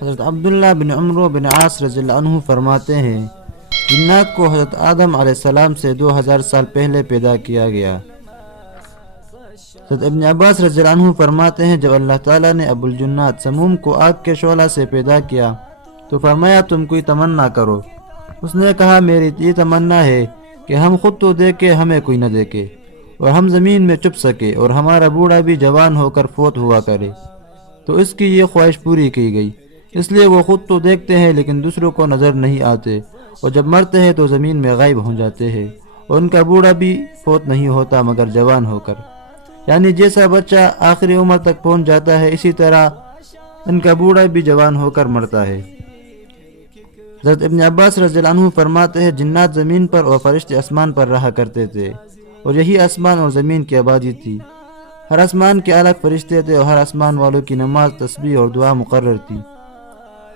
حضرت عبداللہ بن عمرو بن عاص رضی اللہ عنہ فرماتے ہیں جنات کو حضرت آدم علیہ السلام سے 2000 سال پہلے پیدا کیا گیا۔ حضرت ابن عباس رضی اللہ عنہ فرماتے ہیں جب اللہ تعالیٰ نے ابو الجنات سموم کو آگ کے شعلہ سے پیدا کیا تو فرمایا تم کوئی تمنا کرو۔ اس نے کہا میری یہ تمنا ہے کہ ہم خود تو دیکھے ہمیں کوئی نہ دیکھے، اور ہم زمین میں چھپ سکے، اور ہمارا بوڑھا بھی جوان ہو کر فوت ہوا کرے۔ تو اس کی یہ خواہش پوری کی گئی، اس لیے وہ خود تو دیکھتے ہیں لیکن دوسروں کو نظر نہیں آتے، اور جب مرتے ہیں تو زمین میں غائب ہو جاتے ہیں، اور ان کا بوڑھا بھی فوت نہیں ہوتا مگر جوان ہو کر، یعنی جیسا بچہ آخری عمر تک پہنچ جاتا ہے اسی طرح ان کا بوڑھا بھی جوان ہو کر مرتا ہے۔ حضرت ابن عباس رضی اللہ عنہ فرماتے ہیں جنات زمین پر اور فرشتے آسمان پر رہا کرتے تھے، اور یہی آسمان اور زمین کی آبادی تھی۔ ہر آسمان کے الگ فرشتے تھے، اور ہر آسمان والوں کی نماز، تسبیح اور دعا مقرر تھی،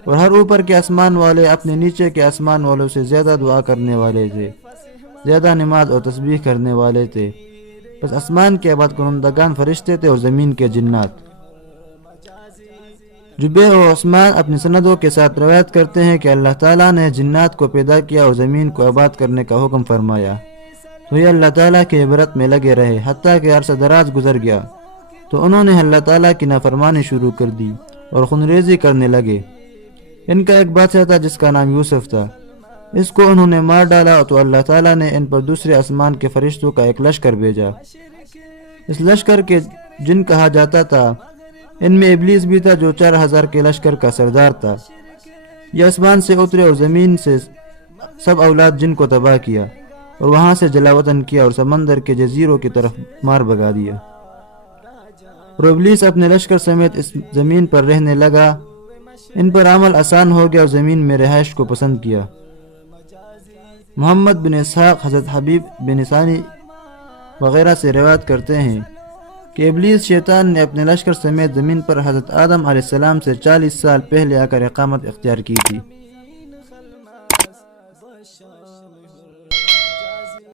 اور ہر اوپر کے آسمان والے اپنے نیچے کے آسمان والوں سے زیادہ دعا کرنے والے تھے، زیادہ نماز اور تسبیح کرنے والے تھے۔ بس آسمان کے آباد کنندگان فرشتے تھے اور زمین کے جنات۔ جبیر اور عثمان اپنی سندوں کے ساتھ روایت کرتے ہیں کہ اللہ تعالیٰ نے جنات کو پیدا کیا اور زمین کو آباد کرنے کا حکم فرمایا، تو یہ اللہ تعالیٰ کے عبرت میں لگے رہے حتیٰ کہ عرصہ دراز گزر گیا، تو انہوں نے اللہ تعالیٰ کی نافرمانی شروع کر دی اور خونریزی کرنے لگے۔ ان کا ایک بادشاہ تھا جس کا نام یوسف تھا، اس کو انہوں نے مار ڈالا تو اللہ تعالیٰ نے ان پر دوسرے آسمان کے فرشتوں کا ایک لشکر بھیجا۔ اس لشکر کے جن کہا جاتا تھا، ان میں ابلیس بھی تھا جو 4000 کے لشکر کا سردار تھا۔ یہ آسمان سے اترے اور زمین سے سب اولاد جن کو تباہ کیا، اور وہاں سے جلا وطن کیا اور سمندر کے جزیروں کی طرف مار بگا دیا، اور ابلیس اپنے لشکر سمیت اس زمین پر رہنے لگا۔ ان پر عمل آسان ہو گیا اور زمین میں رہائش کو پسند کیا۔ محمد بن اسحاق حضرت حبیب بن ثانی وغیرہ سے روایت کرتے ہیں کہ ابلیس شیطان نے اپنے لشکر سمیت زمین پر حضرت آدم علیہ السلام سے 40 سال پہلے آ کر اقامت اختیار کی تھی۔